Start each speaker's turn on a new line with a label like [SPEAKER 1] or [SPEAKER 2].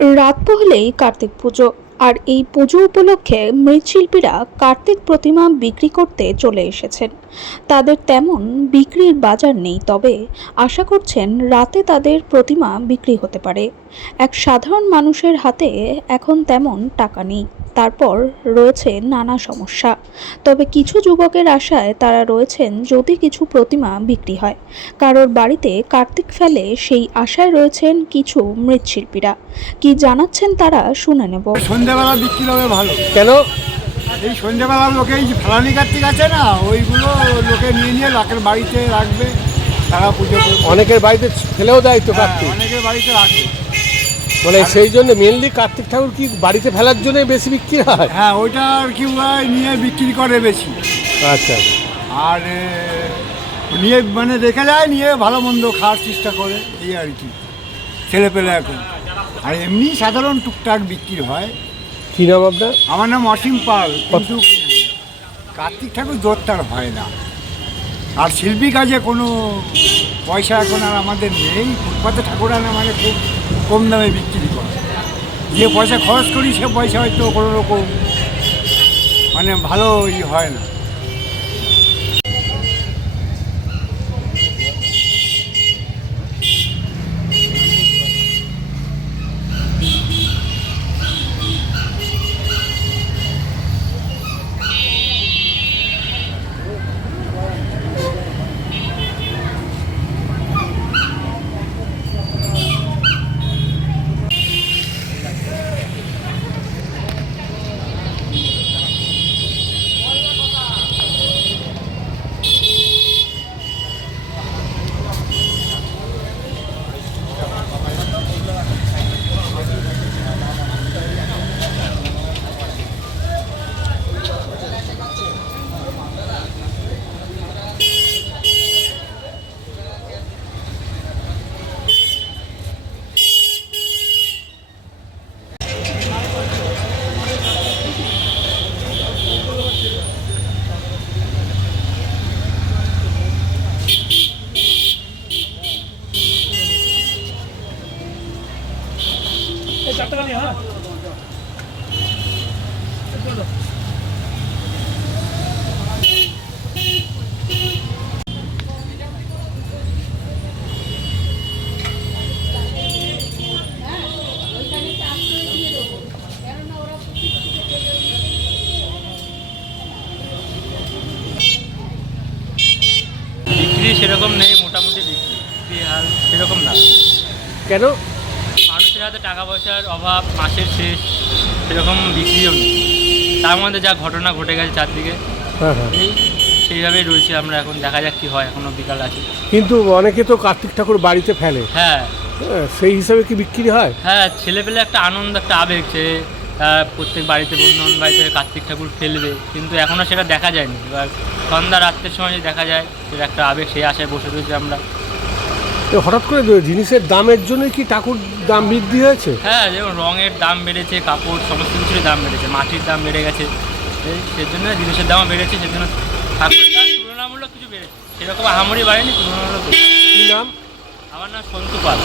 [SPEAKER 1] রাত পহলেই কার্তিক পুজো। আর এই পুজো উপলক্ষে মৃৎশিল্পীরা কার্তিক প্রতিমা বিক্রি করতে চলে এসেছেন। তাদের তেমন বিক্রির বাজার নেই, তবে আশা করছেন রাতে তাদের প্রতিমা বিক্রি হতে পারে। এক সাধারণ মানুষের হাতে এখন তেমন টাকা নেই। তারপর রয়েছে নানা সমস্যা। তবে কিছু যুবকের আশায় তারা রয়েছেন যদি কিছু প্রতিমা বিক্রি হয়। কারোর বাড়িতে কার্তিক ফেলে সেই আশায় রয়েছেন কিছু মৃৎশিল্পীরা। কি জানাচ্ছেন তারা শুনে নেব।
[SPEAKER 2] সন্ধ্যাবেলা বিক্রি হবে ভালো।
[SPEAKER 3] কেন?
[SPEAKER 2] এই সন্ধ্যাবেলা লোকে এই ফেলানি কার্তিক আছে না ওইগুলো লোকে নিয়ে নিয়ে লোকের বাড়িতে রাখবে তারা পুজো
[SPEAKER 3] অনেকের বাড়িতে ফেলেও দেয় তো
[SPEAKER 2] হ্যাঁ,
[SPEAKER 3] কার্তিক।
[SPEAKER 2] অনেকের বাড়িতে রাখে।
[SPEAKER 3] মানে সেই জন্য মেনলি কার্তিক ঠাকুর কি বাড়িতে ফেলার জন্য বেশি বিক্রি হয়?
[SPEAKER 2] হ্যাঁ ওইটা আর কি নিয়ে বিক্রি করে বেশি।
[SPEAKER 3] আচ্ছা।
[SPEAKER 2] আর নিয়ে মানে রেখে যায় নিয়ে ভালো মন্দ খাওয়ার চেষ্টা করে এই আর কি। ছেলে পেলে এখন। আর এমনি সাধারণ টুকটাক বিক্রি হয়।
[SPEAKER 3] কি নাম আপনার?
[SPEAKER 2] আমার নাম অসীম পাল কিন্তু কার্তিক ঠাকুর জোরদার হয় না। আর শিল্পী কাজে কোনো পয়সা এখন আর আমাদের নেই। ফুটপাতে ঠাকুর আনা মানে খুব কম দামে বিক্রি করে। যে পয়সা খরচ করি সে পয়সা হয়তো কোনো রকম মানে ভালো ই হয় না।
[SPEAKER 4] সেরকম নেই মোটামুটি বিক্রি। হাল সেরকম না।
[SPEAKER 3] কেন?
[SPEAKER 4] মানুষের হাতে টাকা পয়সার অভাব মাসের শেষ সেরকম বিক্রিও নেই। তার মধ্যে যা ঘটনা ঘটে গেছে চারদিকে
[SPEAKER 3] হ্যাঁ হ্যাঁ।
[SPEAKER 4] এই সেইভাবেই রয়েছে আমরা এখন দেখা যাক কি হয় এখনও বিকাল আছে।
[SPEAKER 3] কিন্তু অনেকে তো কার্তিক ঠাকুর বাড়িতে ফেলে।
[SPEAKER 4] হ্যাঁ।
[SPEAKER 3] হ্যাঁ, সেই হিসাবে কি বিক্রি হয়?
[SPEAKER 4] হ্যাঁ ছেলে পেলে একটা আনন্দ একটা আবেগ যে প্রত্যেক বাড়িতে বন্ধু বাড়িতে কার্তিক ঠাকুর ফেলবে। কিন্তু এখনও সেটা দেখা যায়নি। এবার সন্ধ্যা রাত্রের সময় যদি দেখা যায় সেটা একটা আবেগ সেই আশায় বসে রয়েছে আমরা।
[SPEAKER 3] তো হঠাৎ করে জিনিসের দামের জন্য কি ঠাকুর দাম বৃদ্ধি হয়েছে?
[SPEAKER 4] হ্যাঁ যেমন রঙের দাম বেড়েছে কাপড় সমস্ত কিছুর দাম বেড়েছে মাটির দাম বেড়ে গেছে। এই সেজন্য জিনিসের দাম বেড়েছে সেজন্য ঠাকুরের দাম তুলনামূলক কিছু বেড়েছে। সেরকম আহামরি বাড়েনি তুলনামূলক
[SPEAKER 3] কি নাম?
[SPEAKER 4] আমার নাম সন্তু পাল।